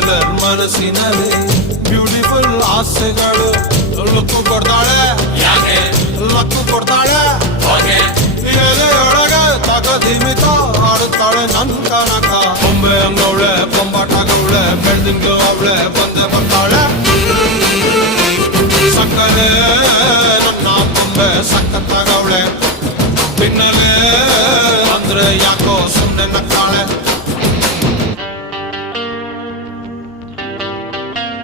bachelor ಮನಸ್ಸಿನಲ್ಲಿ beautiful ಆಸೆಗಳು luck ಕೊಡ್ತಾಳೆ ಲಕ್ಕು ಕೊಡ್ತಾಳೆ ಎದೆಯೊಳಗೆ ತಗದಿಮಿತ ಆಡುತ್ತಾಳೆ ನನ್ ಕನಕ ಬೊಂಬೆ ಅಂಗವಳೆ ಬೊಂಬಾಟಗವಳೆ ಬೆಳ್ದಿಂಗ ಅವಳೆ ಬಂದೆ ಬರ್ತಾಳೆ ಸಕ್ಕರೆ